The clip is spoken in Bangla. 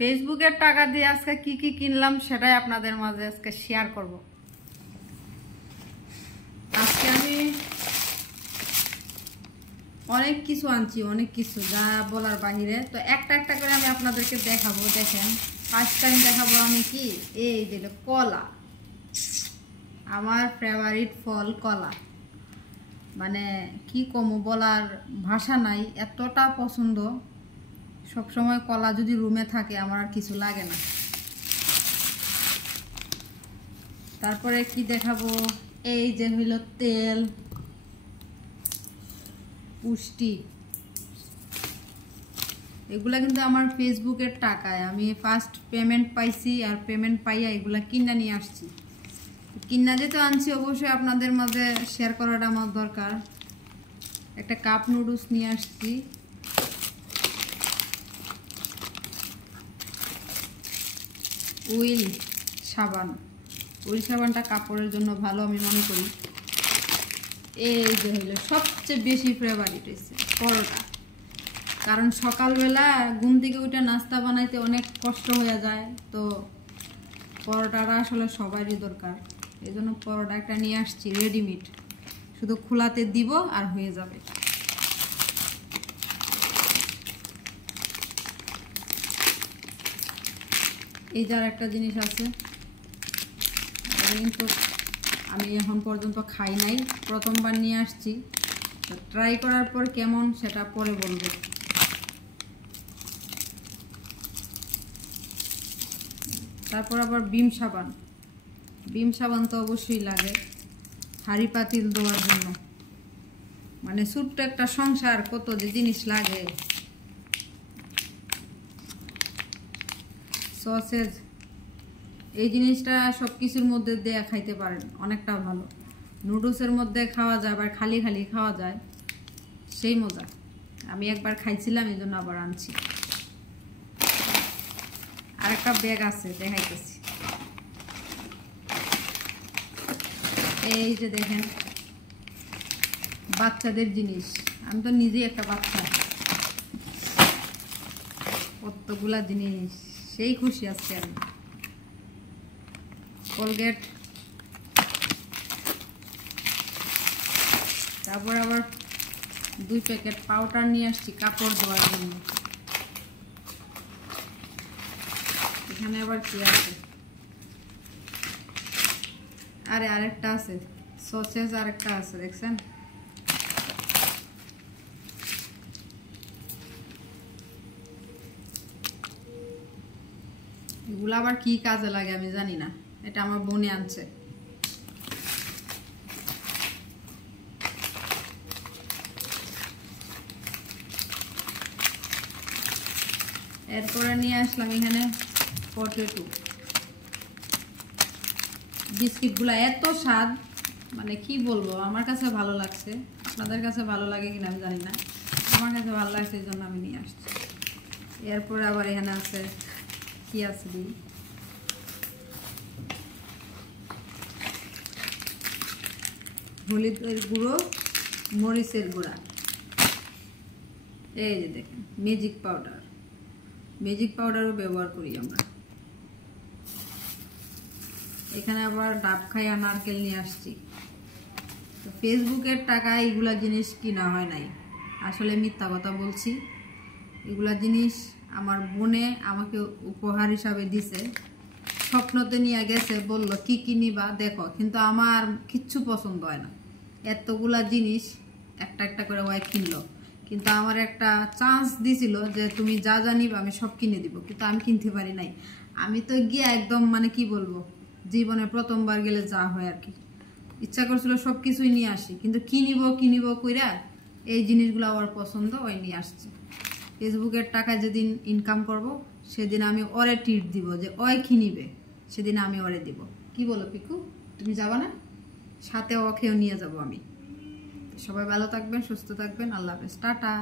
ফেসবুকের টাকা দিয়ে আজকে কি কি কিনলাম সেটাই আপনাদের মাঝে আজকে শেয়ার করব। আজকে আমি অনেক কিছু আনছি, অনেক কিছু যা বলার বাহিরে। তো একটা একটা করে আমি আপনাদেরকে দেখাবো। দেখেন, ফার্স্ট টাইম দেখাবো আমি কি, এই দিল কলা। আমার ফেভারিট ফল কলা, মানে কি কমু, বলার ভাষা নাই, এতটা পছন্দ। সবসময় কলা যদি রুমে থাকে আমার আর কিছু লাগে না। তারপরে কি দেখাবো, এই যে হইল তেল, পুষ্টি। এগুলা কিন্তু আমার ফেসবুকের টাকায় আমি ফার্স্ট পেমেন্ট পাইছি, আর পেমেন্ট পাইয়া এগুলা কিনা নিয়ে আসছি। কিনা যেতে আনছি অবশ্যই আপনাদের মাঝে শেয়ার করাটা আমার দরকার। একটা কাপ নুডলস নিয়ে আসছি, উইল সাবান। উইল সাবানটা কাপড়ের জন্য ভালো আমি মনে করি। এই যে হইলো সবচেয়ে বেশি ফেভারিট হয়েছে পরোটা, কারণ সকালবেলা ঘুম থেকে উঠে নাস্তা বানাইতে অনেক কষ্ট হয়ে যায়। তো পরোটাটা আসলে সবারই দরকার, এই জন্য পরোটা একটা নিয়ে আসছি রেডিমেড, শুধু খোলাতে দিব আর হয়ে যাবে। এই যার একটা জিনিস আছে, কিন্তু আমি এখন পর্যন্ত খাই নাই, প্রথমবার নিয়ে আসছি। তো ট্রাই করার পর কেমন সেটা পরে বলবো। তারপর আবার বিম সাবান। বিম সাবান তো অবশ্যই লাগে হাঁড়ি পাতিল দেওয়ার জন্য, মানে ছোট্ট একটা সংসার কত যে জিনিস লাগে। সসেজ, এই জিনিসটা সব কিছুর মধ্যে দেয়া খাইতে পারেন, অনেকটা ভালো। নুডলসের মধ্যে খাওয়া যায়, আবার খালি খালি খাওয়া যায়, সেই মজা। আমি একবার খাইছিলাম, এই জন্য আবার আনছি। আরেকটা ব্যাগ আছে, দেখাইতেছি। এই যে দেখেন, বাচ্চাদের জিনিস। আমি তো নিজেই একটা বাচ্চা, কতগুলা জিনিস, সেই খুশি আজকে আমি। কোলগেট, তারপর আবার 2 প্যাকেট পাউডার নিয়ে আসছি কাপড় ধোয়ার জন্য। এখানে আবার কি আছে, আরে আরেকটা আছে সসেজ, আরেকটা আছে, দেখছেন? এগুলো আবার কি কাজে লাগে আমি জানি না, এটা আমার বোনে আনছে। এরপরে নিয়ে আসলাম এখানে পটেটো বিস্কিটগুলো, এত স্বাদ, মানে কি বলবো, আমার কাছে ভালো লাগছে। আপনাদের কাছে ভালো লাগে কিনা আমি জানি না, আমার কাছে ভালো লাগছে, এই জন্য আমি নিয়ে আসছি। এরপরে আবার এখানে আছে কি আছে দিই, হলুদের গুঁড়ো, মরিচের গুঁড়া, এই যে দেখেন ম্যাজিক পাউডার। ম্যাজিক পাউডারও ব্যবহার করি আমরা। এখানে আবার ডাব খাইয়া নারকেল নিয়ে আসছি। তো ফেসবুকের টাকায় এগুলা জিনিস কিনা হয় নাই, আসলে মিথ্যা কথা বলছি। এগুলা জিনিস আমার বোনে আমাকে উপহার হিসাবে দিছে, স্বপ্নতে নিয়ে গেছে, বলল কি কিনিবা দেখো, কিন্তু আমার কিচ্ছু পছন্দ হয় না। এতগুলা জিনিস একটা একটা করে ওয়াই কিনলো, কিন্তু আমার একটা চান্স দিছিল যে তুমি যা জানিবা আমি সব কিনে দিব, কিন্তু আমি কিনতে পারি নাই। আমি তো গিয়ে একদম, মানে কি বলবো, জীবনে প্রথমবার গেলে যা হয় আর কি, ইচ্ছা করছিল সব কিছুই নিয়ে আসি, কিন্তু কিনিব কইরা এই জিনিসগুলো আমার পছন্দ, ওই নিয়ে আসছি। ফেসবুকের টাকা যেদিন ইনকাম করব সেদিন আমি ওরে ট্রিট দিব, যে ওই কিনিবে সেদিন আমি ওরে দিব। কি বলো পিকু, তুমি যাবা না? সাথে ওকেও নিয়ে যাব আমি। সবাই ভালো থাকবেন, সুস্থ থাকবেন, আল্লাহ হাফেজ, টাটা।